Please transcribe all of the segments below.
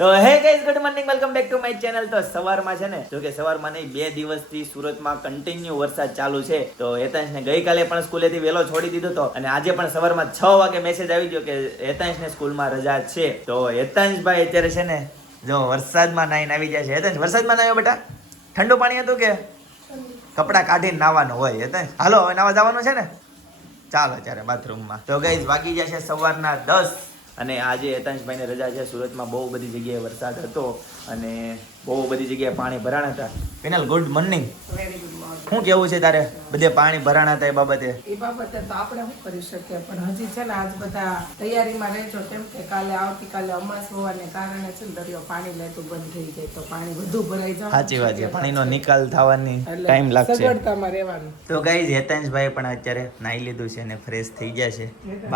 તો hey guys good morning welcome back to my channel. તો સવારમાં છે ને જો કે સવારમાં નહીં 2 દિવસથી સુરતમાં કન્ટિન્યુ વરસાદ ચાલુ છે. તો હેતાંશને ગઈકાલે પણ સ્કૂલેથી વહેલો છોડી દીધો હતો અને આજે પણ સવારમાં 6 વાગે મેસેજ આવી ગયો કે હેતાંશને સ્કૂલમાં રજા છે. તો હેતાંશભાઈ અત્યારે છે ને જો વરસાદમાં નાઈને આવી જાય છે. હેતાંશ વરસાદમાં નાયો બેટા? ઠંડુ પાણી હતું કે કપડાં કાઢીને નાવાનું હોય? હેતાંશ હાલો હવે નાવા જવાનું છે ને, ચાલો અત્યારે બાથરૂમમાં. તો ગાઈઝ વાગી ગયા છે સવારના 10 અને આજે હેતાંશભાઈને રજા છે. સુરતમાં બહુ બધી જગ્યાએ વરસાદ હતો અને બહુ બધી જગ્યાએ પાણી ભરાણા હતા. Panel good morning. Very good morning. શું કેવું છે તારે? બધે પાણી ભરાણા હતા એ બાબતે? એ બાબતે તો આપણે શું કરી શકીએ, પણ હજી છે ને આજ બધા તૈયારીમાં રહેજો, કેમ કે કાલે આવતીકાલે અમાસ હોવાને કારણે છે ને દરિયો પાણી લેતું બંધ થઈ જાય તો પાણી વધુ ભરાઈ જાય. સાચી વાત છે, પાણીનો નિકાલ થવાની એટલે ટાઈમ લાગશે. સગવડતામાં રહેવાનું. તો ગાઈઝ હેતાંશભાઈ પણ અત્યારે નાઈ લીધું છે અને ફ્રેશ થઈ ગયા છે.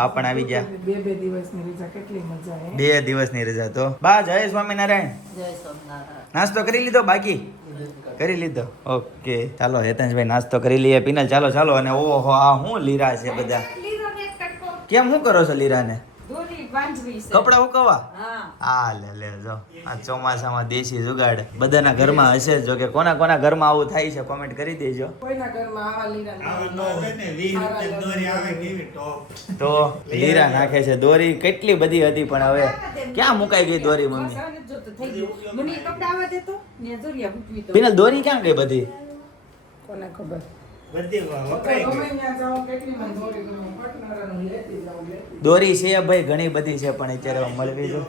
બા પણ આવી ગયા. બે દિવસની રજા કેટલી મજા આવે. 2 દિવસની રજા. તો બા જય સ્વામિનારાયણ. જય સોમનાથ. નાસ્તો કરી લીધો? બાકી કરી લીધો. ઓકે ચાલો હેતાંશભાઈ નાસ્તો કરી લઈએ. પિનલ ચાલો ચાલો. અને ઓહો આ શું લીરા છે બધા. કેમ શું કરો છો લીરાને? કપડા હુકવા? હા લે જો આ ચોમાસામાં દેશી જુગાડ બધાના ઘરમાં હશે જ. જો કે કોના કોના ઘરમાં આવું થાય છે કોમેન્ટ કરી દેજો. કોઈના ઘરમાં આવા લીરા તો લીરા નાખે છે. દોરી કેટલી બધી હતી પણ હવે ક્યાં મુકાઈ ગઈ દોરી મમ્મી? પિનલ દોરી ક્યાં ગઈ બધી? કોને ખબર. દોરી છે ભાઈ ઘણી બધી છે પણ અત્યારે મળવી જો.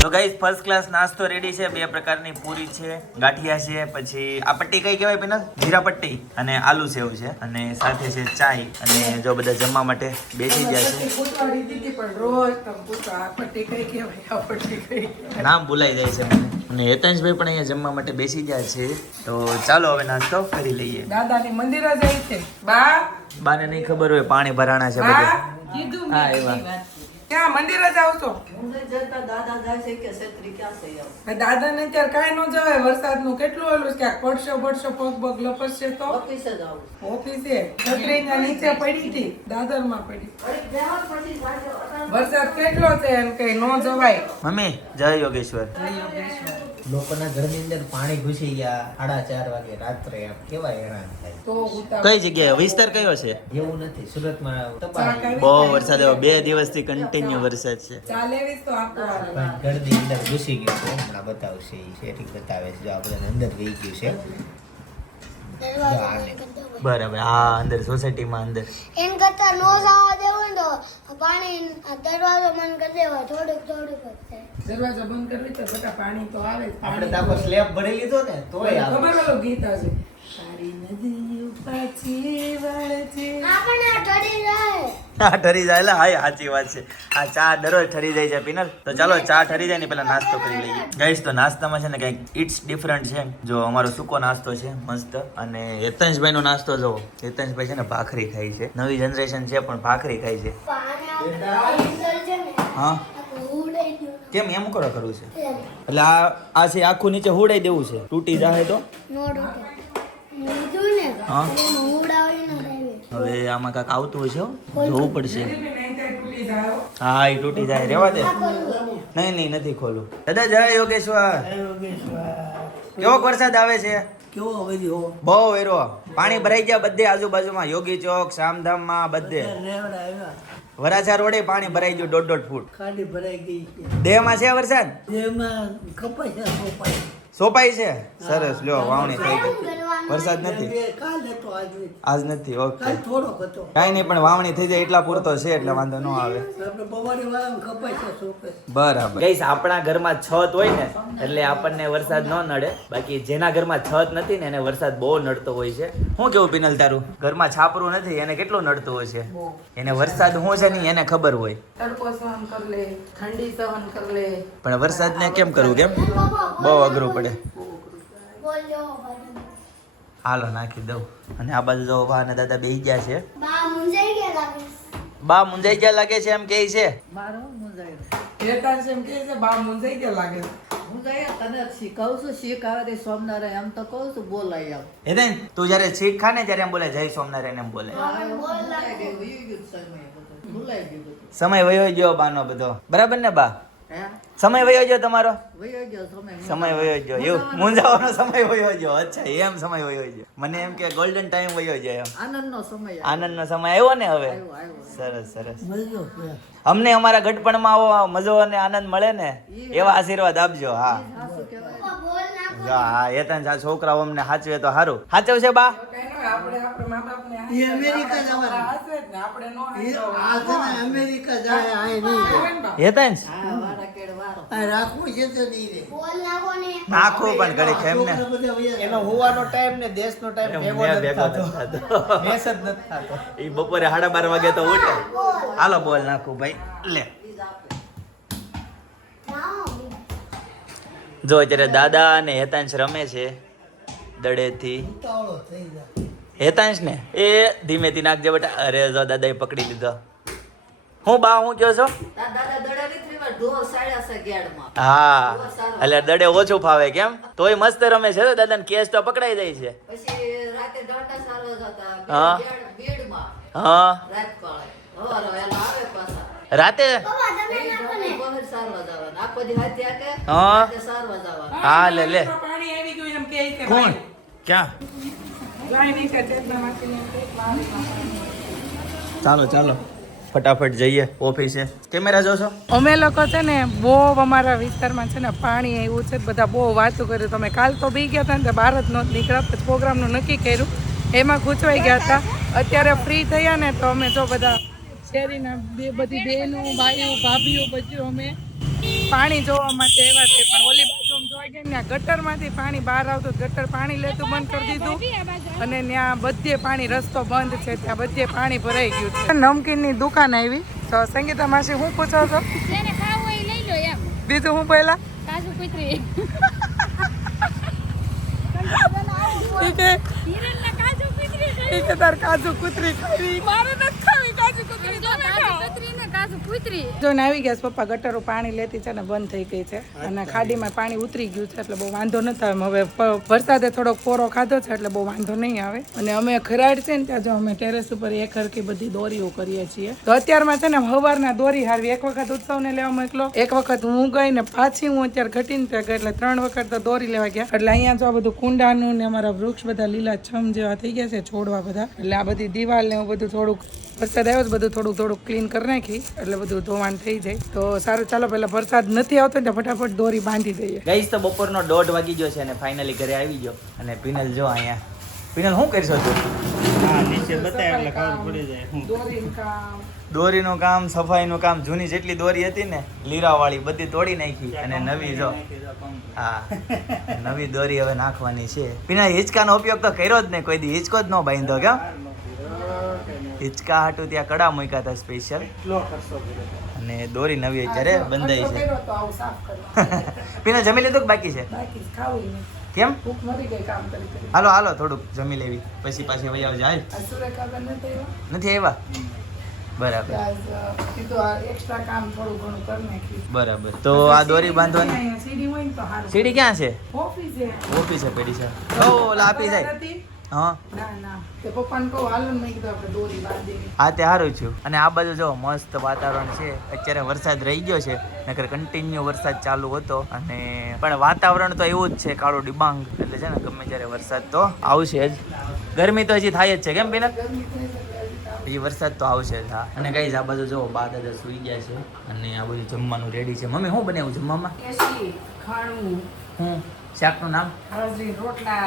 તો ગાઈસ ફર્સ્ટ ક્લાસ નાસ્તો રેડી છે. 2 પ્રકારની પૂરી છે, ગાંઠિયા છે, પછી આ પટ્ટી કઈ કહેવાય પિનલ? જીરા પટ્ટી અને આલુ સેવ છે અને સાથે છે ચાય. અને જો બધા જમવા માટે બેસી ગયા છે. નામ ભૂલાઈ જાય છે મને. અને હેતાંશભાઈ પણ અહીંયા જમવા માટે બેસી ગયા છે. તો ચાલો હવે નાસ્તો કરી લઈએ. દાદાની મંદિરે જાય છે. બા બાને નહીં ખબર હોય પાણી ભરાણા છે બધે. કીધું હા એવા ક્યાં મંદિરે જાવ છો? દાદા ને અત્યારે કાંઈ ન જવાય. વરસાદ નું કેટલું ઓલું છે, ક્યાંક પડશો પગ બગ લપસશે તો ઓફિસે છત્રીના નીચે પડી હતી, દાદર માં પડી. વરસાદ કેટલો છે એમ કઈ ન જવાય. મમ્મી જય યોગેશ્વર. લોકોના ઘરની અંદર પાણી ઘૂસી ગયા 4:30 વાગે રાત્રે. આમ કેવા હેરાન થાય. તો ઉતાવળ. કઈ જગ્યાએ? વિસ્તાર કયો છે? એવું નથી સુરતમાં તબાહી. બહુ વરસાદ આવ્યો. 2 દિવસથી કન્ટિન્યુ વરસાદ છે. ચાલે એવી તો આપવા પણ ઘરની અંદર ઘૂસી ગયું છે. હમણાં બતાવશે ઈ સેટિંગ બતાવે છે. જો આ બધાને અંદર વહી ગયું છે. જો આને. બરાબર. હા અંદર સોસાયટીમાં અંદર એમ કરતા નો જવા દેવું ને તો પાણી દરવાજો બંધ કરી દેવા થોડુંક થોડુંક જ થાય. દરવાજો બંધ કરવી તો બધા પાણી તો આવે જ. આપણે તો આખો સ્લેબ ભરી લીધો ને તોય આવે. ખબર ઓલો ગીત છે, તારી નદી પાછી વળજે. આપણને ઠરી જાય. હા ઠરી જાય. એટલે હા સાચી વાત છે. આ ચા દરરોજ ઠરી જાય છે પિનલ. તો ચાલો ચા ઠરી જાય ને પેલા નાસ્તો કરી લઈએ. ગાઈસ તો નાસ્તામાં છે ને કંઈક ઇટ્સ ડિફરન્ટ છે. જો અમારો સૂકો નાસ્તો છે મસ્ત. અને હેતાંશભાઈ નો નાસ્તો જો હેતાંશભાઈ છે ને ભાખરી ખાય છે. નવી જનરેશન છે પણ ભાખરી ખાય છે. અંદર છે ને હા આખું ઉડાઈ ગયું. કેમ એમ કરો કરવું છે? એટલે આ છે આખું નીચે હુડાઈ દેવું છે. તૂટી જાય તો નો ડૂટે. લીધું ને હા. એમાં ઉડાવી ન થાય. હવે આમાં કાંક આવતું હશે હો. જોવું પડશે. તૂટી જાય. હા એ તૂટી જાય. રેવા દે. નહીં નથી ખોલું. દાદા જય યોગેશ્વર. કેવો વરસાદ આવે છે? કેવો હવે જો બહુ વેરો. પાણી ભરાઈ ગયા બધે આજુબાજુમાં. યોગી ચોક, શામધામમાં બધે. વરાછા રોડે પાણી ભરાઈ ગયું 1.5 ફૂટ. ખાડી ભરાઈ ગઈ છે. દેહમાં છે વરસાદ? એમાં કપાઈ છે સોપાઈ. સોપાઈ છે. સરસ લ્યો વાવણી થઈ ગઈ. વરસાદ નથી કાલ હતો આજ નથી. ઓકે થોડોક હતો. કાંઈ નહીં પણ વાવણી થઈ જાય એટલા પૂરતો છે એટલે વાંધો ન આવે. આપણે બવાડી વાળા કપાઈ છે સોપે. બરાબર. ગઈસ આપણા ઘરમાં છત હોય ને એટલે આપણને વરસાદ ન નડે. બાકી જેના ઘરમાં છત નથી ને એને વરસાદ બહુ નડતો હોય છે. શું કેવું પિનલ તારું? ઘરમાં છાપરું નથી એને કેટલું નડતું હોય છે? એને વરસાદ શું છે નહીં એને ખબર હોય. તડકો સહન કર લે, ઠંડી સહન કર લે. પણ વરસાદને કેમ કરવું? કેમ બહુ અઘરું પડે. બોલ્યો હાલો નાખી દઉં. અને આ બાજુ જો બા અને દાદા બેસી ગયા છે. બા મુંજાઈ ગયા લાગે. બા મુંજાઈ ગયા લાગે છે એમ કે છે. હેતાંશ એમ કહે છે બા મુંજાઈ ગયા લાગે છે. સમજાય તને શીખવું છું શીખ આવે તે સોમનારાયણ એમ તો કહું છું બોલાય આમ હેતન તું જ્યારે શીખ ખા ને ત્યારે એમ બોલે જય સોમનારાયણ એમ બોલે ભૂલાઈ ગયું સમય વયો ગયો બાનો બધો બરાબર ને બા હે સમય વયો ગયો તમારો વયો ગયો સમય વયો ગયો એવું મૂંઝાવાનો સમય વયો ગયો અચ્છા એમ સમય વયો ગયો મને એમ કે ગોલ્ડન ટાઈમ વયો જાય એમ આનંદનો સમય આનંદનો સમય આવ્યો ને હવે આવ્યો. સરસ સરસ મળ્યો અમને અમારા ગઢપણમાં આવો મજો અને આનંદ મળે ને એવા આશીર્વાદ આપજો હા સાસુ કહેવાય બોલ નાખો જો હા હેતન આ છોકરાઓ અમને સાચવે તો સારું સાચવશે બા કઈ ન હોય, આપણે આપણા મા બાપને એ અમેરિકા જવાના. હાચવે જ ને, આપણે નો એ હાચવવા. આ છે ને અમેરિકા જાય આ નહીં હોય ને બા? હેતન હા વારા કેડ વારો આ રાખવું છે તો નહીં રે બોલ નાખો ને નાખો પણ ઘડી ખેમ ને છોકરા બધા વયા જાય. એનો હોવાનો ટાઈમ ને દેશનો ટાઈમ ભેગો મેં નથી ભેગો થતો. નથી થતો. મેસ જ નથી થતો. ઈ બપોરે 12:30 વાગે તો ઉઠે હાલો બોલ નાખું ભાઈ લે નાઓ જો અત્યારે દાદા અને હેતાંશ રમે છે દડેથી ઉતાવળો થઈ જાય. હેતાંશ ને એ ધીમેથી નાખજે બેટા અરે જો દાદાએ પકડી લીધો હું બા હું કહો છો દાદા દડા નથી રેવા ઢોર સાડ્યા છે ગેડમાં હા એટલે દડે ઓછું ફાવે કેમ તોય મસ્ત રમે છે દાદાને કેસ તો પકડાઈ જાય છે પછી રાતે ડાટા સારવા જતા હા. બેડમાં હા રાત પાળે હવારો એલા આવે પાછા રાતે બાબા તમે નાખો ને બહાર સારવા જવાના આખો દી હાથે આકે હા. રાતે સારવા જવાના હા લે લે પાણી આવી ગયું એમ કહે છે કોણ ક્યાં લાઈ નહીં કે ચેતના માંથી એમ કહે, પાણીમાં પાણી. ચાલો ચાલો ફટાફટ જઈએ ઓફિસે કેમેરા જોશો અમે લોકો છે ને બહુ અમારા વિસ્તારમાં છે ને પાણી આવ્યું છે બધા બહુ વાતો કર્યું તમે કાલ તો બી ગયા હતા ને તો બહાર જ નહોતા નીકળ્યા પછી પ્રોગ્રામનું નક્કી કર્યું એમાં ગૂંચવાઈ ગયા હતા અત્યારે ફ્રી થયા ને તો અમે જો બધા શેરીના બધી બહેનો ભાઈઓ ભાભીઓ બધું અમે પાણી જોવા માટે આવ્યા છે પણ ઓલી બાજુ આમ જોવા ગયા ને આ ગટરમાંથી પાણી બહાર આવતું ગટર પાણી લેતું બંધ કરી દીધું અને ત્યાં બધે પાણી રસ્તો બંધ છે ત્યાં બધે પાણી ભરાઈ ગયું છે નમકીનની દુકાન આવી તો સંગીતા માસી હું પૂછો છો જેને ખાવું હોય એ લઈ લો એમ બીજું હું પહેલા કાજુ કતરી હિરણના કાજુ કતરી એ કે તાર કાજુ કુતરી ખાવી મારે નથી ખાવી કાજુ કુતરી જો કાજુ કતરી ને કાજુ કતરી જો ને આવી ગયા છે પપ્પા ગટરો પાણી લેતી છે ને બંધ થઈ ગઈ છે અને ખાડીમાં પાણી ઉતરી ગયું છે એટલે બહુ વાંધો નથી આવે હવે વરસાદે થોડોક પોરો ખાધો છે એટલે બહુ વાંધો નહીં આવે અને અમે ખરાડ છે ને ત્યાં જો અમે ટેરેસ ઉપર એક હરખી બધી દોરીઓ કરીએ છીએ તો અત્યારમાં છે ને સવારના દોરી હારવી એક વખત ઉત્સવને લેવા મોકલો એક વખત હું ગઈ ને પાછી હું અત્યારે ઘટીને ત્યાં ગઈ એટલે 3 વખત તો દોરી લેવા ગયા એટલે અહીંયા જો આ બધું કુંડાનું ને અમારા વૃક્ષ બધા લીલા છમ જેવા થઈ ગયા છે છોડવા બધા એટલે આ બધી દિવાલ ને એવું બધું થોડુંક વરસાદ આવ્યો છે બધું થોડુંક ક્લીન કરી નાખી એટલે બધું ધોવાણ થઈ જાય તો સારું ચાલો પહેલા વરસાદ નથી આવતો ને ફટાફટ દોરી બાંધી દઈએ ગઈશ તો બપોરનો 1:30 વાગી ગયો છે અને ફાઇનલી ઘરે આવી ગયો અને પિનલ જો અહીંયા પિનલ શું કરશો તું હા, નીચે બતાવે એટલે ખબર પડી જાય હું. દોરીનું કામ દોરીનું કામ સફાઈનું કામ જૂની જેટલી દોરી હતી ને લીરાવાળી બધી તોડી નાખી અને નવી જો હા નવી દોરી હવે નાખવાની છે પિનલ હિંચકાનો ઉપયોગ તો કર્યો જ નહીં કોઈ દી હિંચકો જ ન બાંધ્યો કેમ હિંચકા હાટું ત્યાં કડા મૂક્યા હતા સ્પેશિયલ કેટલો ખર્ચો કર્યો. અને દોરી નવી અત્યારે બંધાઈ છે કર્યો તો આવું સાફ કરો પિનલ જમી લીધું કે બાકી છે બાકી ખાવું નહીં કેમ ભૂખ મરી ગઈ કામ કરી કરી હાલો હાલો થોડુંક જમી લેવી પછી પાછી વહી આવજે હાલ આ સુરેખાબેન નથી આવ્યા? નથી આવ્યા બરાબર આજ, કીધું આ એક્સ્ટ્રા કામ થોડું ઘણું કરી નાખ્યું બરાબર તો આ દોરી બાંધવાની અહીંયા સીડી હોય ને તો સારું. સીડી ક્યાં છે ઓફિસે ઓફિસે પેઢી છે ઓ ઓલા આપી જાય નથી? હા ના ના તે પપ્પાને કહું હાલો ને મેં કીધું આપણે દોરી બાંધી હા તે સારું થયું અને આ બાજુ જો મસ્ત વાતાવરણ છે અત્યારે વરસાદ રહી ગયો છે નકર કન્ટિન્યુ વરસાદ ચાલુ હતો અને પણ વાતાવરણ તો એવું જ છે કાળું ડિબાંગ એટલે છે ને ગમે ત્યારે વરસાદ તો આવશે જ ગરમી તો હજી થાય જ છે કેમ બેન હજી વરસાદ તો આવશે જ હા અને કઈ આ બાજુ જો બા દાદા સુઈ ગયા છે અને આ બધું જમવાનું રેડી છે મમ્મી શું બનાવ્યું જમવામાં કેસી ખાણું હું શાકનું નામ હળદી રોટલા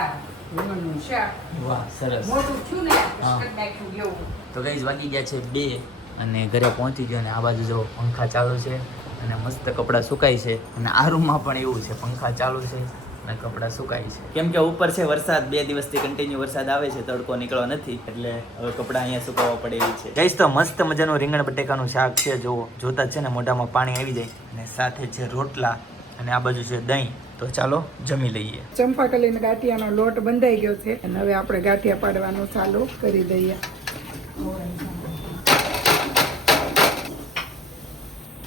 રીંગણનું શાક વાહ સરસ મોટું થયું ને હા. કરી નાખ્યું એવું તો ગઈ વાગી ગયા છે 2 અને ઘરે પહોંચી ગયો અને આ બાજુ જો પંખા ચાલુ છે અને મસ્ત કપડાં સુકાય છે અને આ રૂમમાં પણ એવું છે પંખા ચાલુ છે અને કપડાં સુકાય છે કેમ કે ઉપર છે વરસાદ 2 દિવસથી કન્ટિન્યુ વરસાદ આવે છે તડકો નીકળો નથી એટલે હવે કપડાં અહીંયા સુકાવવા પડે એવી છે ગઈશ તો મસ્ત મજાનું રીંગણ બટેકાનું શાક છે જો જોતા જ છે ને મોઢામાં પાણી આવી જાય અને સાથે છે રોટલા અને આ બાજુ છે દહીં તો ચાલો જમી લઈએ ચંપાકલીના ગાંઠિયાનો લોટ બંધાઈ ગયો છે અને હવે આપણે ગાંઠિયા પાડવાનું ચાલુ કરી દઈએ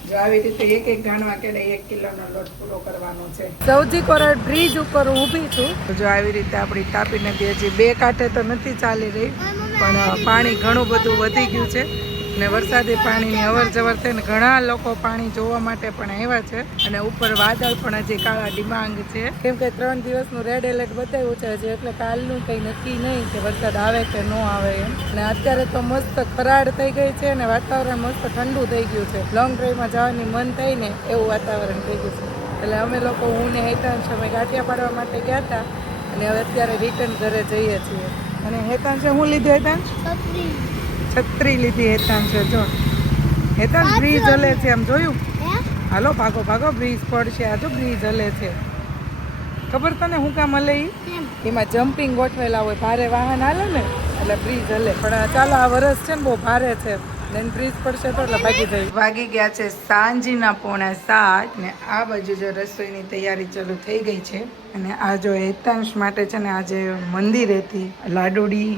જો આવી રીતે એક એક ગાંઠવા કેડે 1 કિલોનો લોટ પૂરો કરવાનો છે. સૌથી કોરડ બ્રિજ ઉપર હું ઊભી છું. જો આવી રીતે આપણી તાપી નદી હજી 2 કાંઠે તો નથી ચાલી રહી, પણ પાણી ઘણું બધું વધી ગયું છે અને વરસાદી પાણીની અવર જવર છે ને ઘણા લોકો પાણી જોવા માટે પણ આવ્યા છે. અને ઉપર વાદળ પણ હજી કાળા ડિબાંગ છે, કેમ કે 3 દિવસનું રેડ એલર્ટ બતાવ્યું છે હજી, એટલે કાલનું કંઈ નક્કી નહીં કે વરસાદ આવે કે ન આવે એમ. અને અત્યારે તો મસ્ત ખરાડ થઈ ગઈ છે અને વાતાવરણ મસ્ત ઠંડુ થઈ ગયું છે. લોંગ ડ્રાઈવમાં જવાની મન થાય ને એવું વાતાવરણ થઈ ગયું છે. એટલે અમે લોકો હું ને હેતાંશ અમે ગાંઠિયા પાડવા માટે ગયા હતા અને હવે અત્યારે રિટર્ન ઘરે જઈએ છીએ. અને હેતાંશે શું લીધું? હેતાંશ છત્રી લીધી. હેતાંશે જો હેતાંશ બ્રિજ હલે છે, આમ જોયું? હાલો ભાગો ભાગો, બ્રિજ પડશે. આ જો બ્રિજ હલે છે, ખબર તને હું કામ હલે ઈ? એમાં જમ્પિંગ ગોઠવેલા હોય, ભારે વાહન હાલે ને એટલે બ્રિજ હલે. પણ ચાલો આ વરસ છે ને બહુ ભારે છે, દેન બ્રિજ પડશે તો એટલે ભાગી જાય. વાગી ગયા છે સાંજના 6:45 ને આ બાજુ જો રસોઈની તૈયારી ચાલુ થઈ ગઈ છે. અને આ જો હેતાંશ માટે છે ને આજે મંદિર હતી લાડુડી,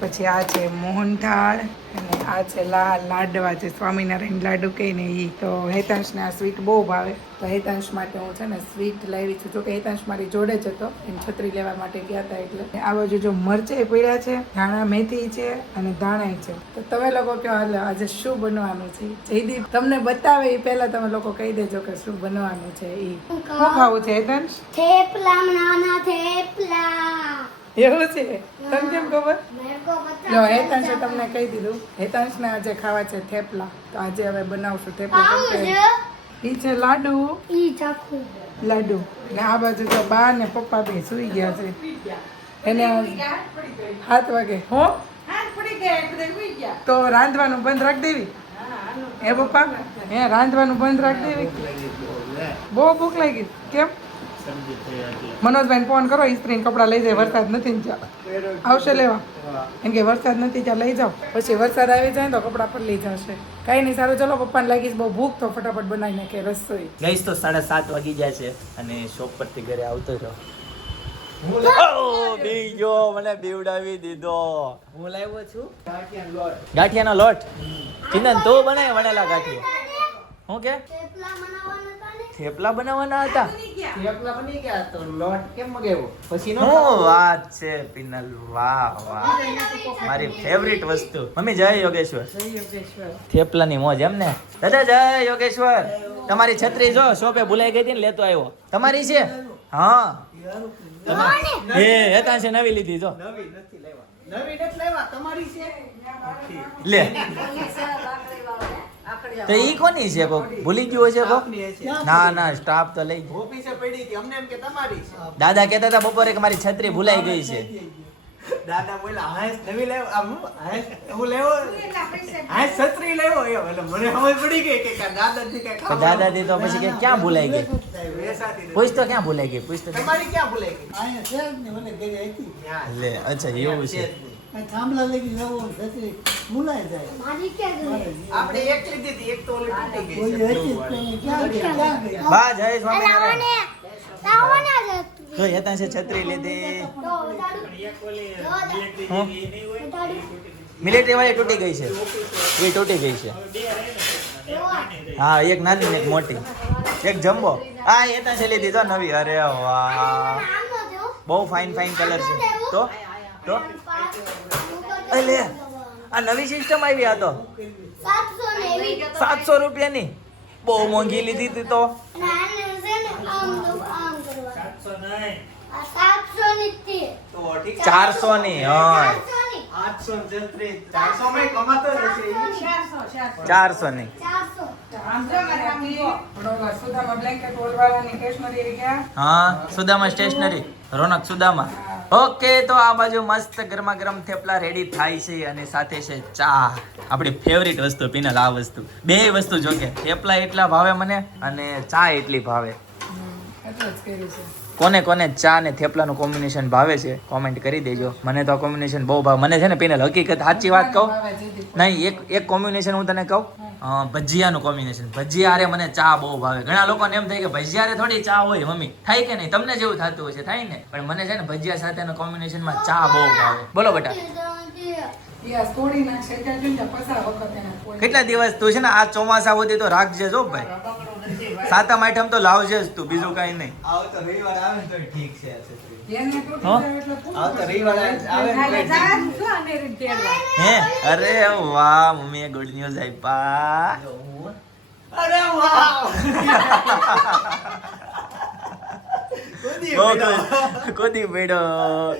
પછી આ છે મોહનથાળ અને આ છે લાડવા, જે સ્વામિનારાયણ લાડુ કહે ને એ. તો હેતાંશને આ સ્વીટ બહુ ભાવે, તો હેતાંશ માટે હું છે ને સ્વીટ લાવી છું. જોકે હેતાંશ મારી જોડે જ હતો, એમ છત્રી લેવા માટે ગયા હતા એટલે. આ બાજુ જો મરચાઈ પડ્યા છે, ધાણા મેથી છે અને ધાણા છે. તો તમે લોકો કહો હાલો આજે શું બનવાનું છે? જયદીપ તમને બતાવે એ પહેલા તમે લોકો કહી દેજો કે શું બનવાનું છે. એ શું ખાવું છે હેતાંશ? થેપલા બનાવવાના, થેપલા. એવું છે? તને કેમ ખબર? મેરે કો પતા જો હેતાંશે તમને કહી દીધું, હેતાંશને આજે ખાવા છે થેપલા, તો આજે હવે બનાવશું થેપલા. ખાવું છે ઈ છે લાડુ, ઈ ચાખું. લાડુ. ને આ બાજુ તો બા ને પપ્પા બે સુઈ ગયા છે. એને 7 વાગે હો તો રાંધવાનું બંધ રાખી દેવી. હે પપ્પા, હે રાંધવાનું બંધ રાખી દેવી. બહુ ભૂખ લાગી. કેમ? મનોજભાઈ ફોન કરો, ઇસ્ત્રી કપડા લઈ જાય, વરસાદ નથી ને ત્યાં આવશે લેવા. એમ કે વરસાદ નથી ત્યાં લઈ જાઓ, પછી વરસાદ આવી જાય તો કપડા પર લઈ જશે. કઈ નહીં, સારું ચલો. પપ્પાને લાગીશ બહુ ભૂખ, તો ફટાફટ બનાવી નાખે રસોઈ. ગઈશ તો 7:30 વાગી ગયા છે અને શોપ પરથી ઘરે આવતો રહ્યો. બીજો મને બીવડાવી દીધો. હું લાવ્યો છું ગાંઠિયાનો લોટ. ચિંતન તું બનાય વણેલા ગાંઠિયા. હું કે થેપલા બનાવવાના હતા ને? થેપલા બનાવવાના હતા? થેપલા બની ગયા તો લોટ કેમ મગાવ્યો? પછી નો શું વાત છે પિનલ, વાહ વાહ, મારી ફેવરિટ વસ્તુ. મમ્મી જય યોગેશ્વર. થેપલાની મોજ એમ ને? દાદા જય યોગેશ્વર. તમારી છત્રી જો શોપે ભૂલાઈ ગઈ હતી ને લેતો આવ્યો. તમારી છે? હા. એ હેતાંશે નવી લીધી જો. નવી નથી લેવા તમારી છે લે તો ઈ કોની છે? કોક ભૂલી ગયો છે કોક? ના ના, સ્ટાફ તો લઈ ગયો. ઓફિસે પડી હતી, અમને એમ કે તમારી છે. દાદા કહેતા હતા બપોરે કે મારી છત્રી ભૂલાઈ ગઈ છે. દાદા બોલા હાસ નવી લેવો, આમ હું લેવો હાસ છત્રી લેવો એમ. એટલે મને સમજ પડી ગઈ કે દાદાજી કઈ તો દાદાજી તો પછી કે ક્યાં ભૂલાઈ ગઈ? પૂછ તો ક્યાં ભૂલાઈ ગઈ? પૂછ તો. તમારી ક્યાં ભૂલાઈ ગઈ? લે અચ્છા એવું છે. મારી ક્યાં ગઈ? આપણે એક લીધી હતી, એક તો ઓલી તૂટી ગઈ છે. બા જય સ્વામિનારાયણ. લાવવાના જ જો હેતાંશે છત્રી લીધી. તો ઉતારું. હું ઉતારું. મિલિટરી વાળી તૂટી ગઈ છે, એ તૂટી ગઈ છે. હા, એક નાની ને એક મોટી, એક જમ્બો. હા હેતાંશે લીધી જો નવી. અરે વાહ, આમનો જો. બહુ ફાઇન કલર છે. તો અલે આ નવી સિસ્ટમ આવી. આ તો 700 ને એવી. 700 રૂપિયાની બહુ મોંઘી લીધી હતી તો. અને આને છે ને આમ કરવાનું. આ 700 ની જ છે. તો ઠીક 400 ની. હા 400 ની. 833 400 માં કમાતો રહેશે. 400 ની. 400. સુદામા બ્લેન્કેટ ઓલવાળાની સ્ટેશનરી આવી ગયા. હા સુદામા સ્ટેશનરી, રોનક સુદામા. ઓકે, તો આ બાજુ મસ્ત ગરમા ગરમ થેપલા રેડી થાય છે અને સાથે છે ચા. આપણી ફેવરિટ વસ્તુ પિનલ આ વસ્તુ. બે વસ્તુ જોકે થેપલા એટલા ભાવે મને અને ચા એટલી ભાવે. એટલે જ કર્યું છે. કોને કોને ચા ને થેપલાનું કોમ્બિનેશન ભાવે છે કોમેન્ટ કરી દેજો. મને તો આ કોમ્બિનેશન બહુ ભાવે. મને છે ને પિનલ હકીકત સાચી વાત કહું, નહીં એક કોમ્બિનેશન હું તને કહું, ભજીયાનું કોમ્બિનેશન. ભજીયા હારે મને ચા બહુ ભાવે. ઘણા લોકોને એમ થાય કે ભજીયા હારે થોડી ચા હોય મમ્મી, થાય કે નહીં? તમને જેવું થતું હોય છે, થાય ને? પણ મને છે ને ભજીયા સાથેના કોમ્બિનેશનમાં ચા બહુ ભાવે. બોલો બેટા. યા તોડી નાખશે ત્યાં જઈને પસાર વખત એના કોઈ કેટલા દિવસ તું છે ને આ ચોમાસા સુધી તો રાખજે જો ભાઈ. સાતમ આઠમ તો લાવજે જ તું, બીજું કઈ નહીં. આવતો રવિવાર આવે ને તો ઠીક છે આ છત્રી. એને તૂટી હા? જાય એટલે પૂરું આવતો કરી રવિવાર આવે ને એટલે તો જાય જ શું અનેરી તેડવા. હે અરે વાહ મમ્મીએ ગુડ ન્યૂઝ આપ્યા. અરે વાહ કોદી પડ્યો.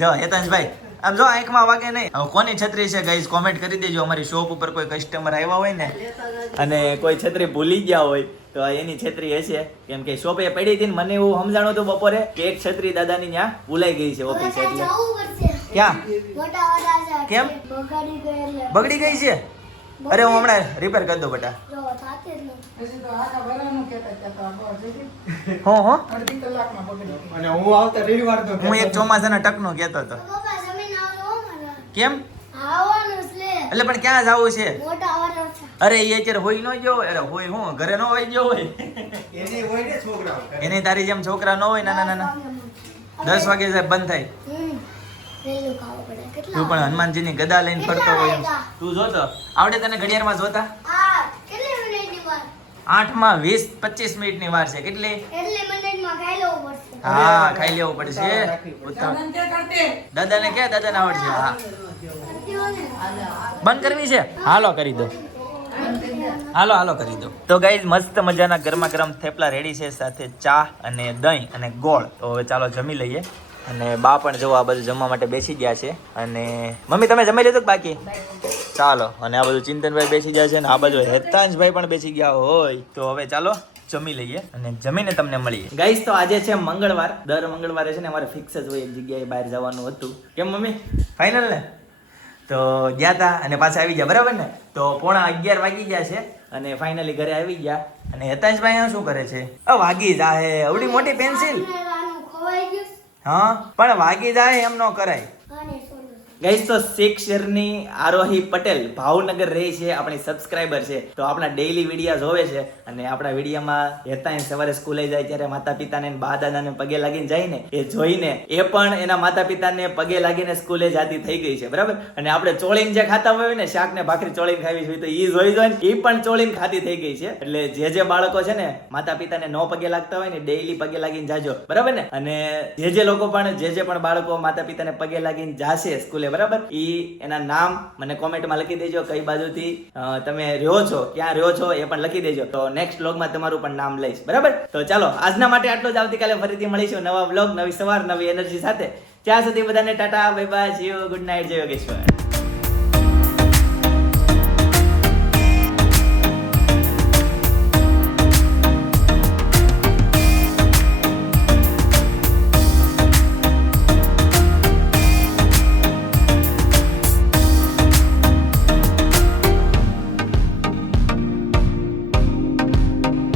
જો હેતાંશભાઈ આમ જો આંખમાં વાગે નહીં. હવે કોની છત્રી છે ગાઈઝ કોમેન્ટ કરી દેજો. અમારી શોપ ઉપર કોઈ કસ્ટમર આવ્યા હોય ને અને કોઈ છત્રી ભૂલી ગયા હોય તો એની છત્રી હશે. કેમ કે શોપે પડી હતી ને મને એવું સમજાણું હતું બપોરે કે એક છત્રી દાદાની ત્યાં ભૂલાઈ ગઈ છે ઓફિસ હવે એટલે. ત્યાં જવું પડશે ક્યાં મોટા વડા છે કેમ? બગાડી ગઈ એટલે બગડી ગઈ છે? અરે હું હમણાં રિપેર કરી દઉં બેટા. જો થાતે જ નથી. પછી તો આખા વરાનું કહેતા આ બસ જતી. હો અડધી કલાકમાં બગડી ગઈ. અને હું આવતા રવિવાર તો હું એક ચોમાસાના ટકનો કહેતો હતો. તો પપ્પા જમીન આવજો હો મારા. કેમ? આવવાનું છે લે. એટલે પણ ક્યાં જવું છે? મોટા વડા છે. અરે એ અત્યારે હોય ન ગયો હોય. અરે હોય હું ઘરે ન હોય ગયો હોય. એને હોય ને છોકરાઓ એને તારી જેમ છોકરા ન હોય નાના નાના. 10 વાગે સાહેબ બંધ થાય. વહેલું ખાવું પડે. તું કેટલા? પણ હનુમાનજીની ગદા લઈને ફરતો હોય એમ. તું જોતો આવડે તને ઘડિયાળમાં જોતા? આ કેટલી મિનિટની વાર? 8 માં 20-25 મિનિટની વાર છે. કેટલી? એટલી મિનિટમાં ખાઈ લેવું પડશે. હા ખાઈ લેવું પડશે. ઉતાવળ. દાદાને તે કરતે. દાદાને ક્યાં દાદાને આવડશે? હા કરતી હો ને. બંધ કરવી છે? હાલો કરી દો. હાલો કરી દો. તો ગાઈઝ મસ્ત મજાના ગરમા ગરમ થેપલા રેડી છે, સાથે ચા અને દહીં અને ગોળ. તો હવે ચાલો જમી લઈએ. અને બા પણ જો આ બધું જમવા માટે બેસી ગયા છે. અને મમ્મી તમે જમી લીધું કે બાકી? ચાલો. અને આ બધું ચિંતનભાઈ બેસી ગયા છે અને આ બાજુ હેતાંશભાઈ પણ બેસી ગયા હોય. તો હવે ચાલો જમી લઈએ અને જમીને તમને મળીએ. ગાઈઝ તો આજે છે મંગળવાર. દર મંગળવારે છે ને અમારે ફિક્સ જ હોય એક જગ્યાએ બહાર જવાનું હતું. કેમ મમ્મી ફાઇનલ ને? તો ગયા હતા અને પાછા આવી ગયા બરાબર ને? તો 11:15 વાગી ગયા છે અને ફાઇનલી ઘરે આવી ગયા. અને હેતાંશભાઈ અહીંયા શું કરે છે? વાગી જાહે આવડી મોટી પેન્સિલ. આનું ખવાઈ ગયું. હા પણ વાગી જાય એમ ન કરાય. આને છોડો. ગાઈસ તો શેરની આરોહી પટેલ ભાવનગર રહી છે, આપણી સબસ્ક્રાઇબર છે. તો આપણા ડેઈલી વિડીયા જોવે છે અને આપણા વિડીયામાં હેતાંશ સવારે સ્કૂલે જાય ત્યારે માતા પિતાને બા દાદાને પગે લાગીને જાય ને એ જોઈને એ પણ એના માતા પિતાને પગે લાગીને સ્કૂલે જાતી થઈ ગઈ છે બરાબર. અને આપણે ચોળીને જે ખાતા હોય ને શાક ને ભાખરી ચોળીને ખાવી જોઈએ તો એ જોઈ જોઈને એ પણ ચોળીને ખાતી થઈ ગઈ છે. એટલે જે બાળકો છે ને માતા પિતાને ન પગે લાગતા હોય ને ડેઈલી પગે લાગીને જાજો બરાબર ને. અને જે લોકો પણ જે પણ બાળકો માતા પિતાને પગે લાગીને જાશે સ્કૂલે બરાબર, ઈ એના નામ મને કોમેન્ટમાં લખી દેજો. કઈ બાજુથી તમે રહ્યો છો, ક્યાં રહ્યો છો એ પણ લખી દેજો. તો નેક્સ્ટ વ્લોગમાં તમારું પણ નામ લઈશ બરાબર. તો ચાલો આજના માટે આટલું જ. આવતીકાલે ફરીથી મળીશું નવા વ્લોગ, નવી સવાર, નવી એનર્જી સાથે. ત્યાં સુધી બધાને Tata, bye bye, C you, good night, જય યોગેશ્વર.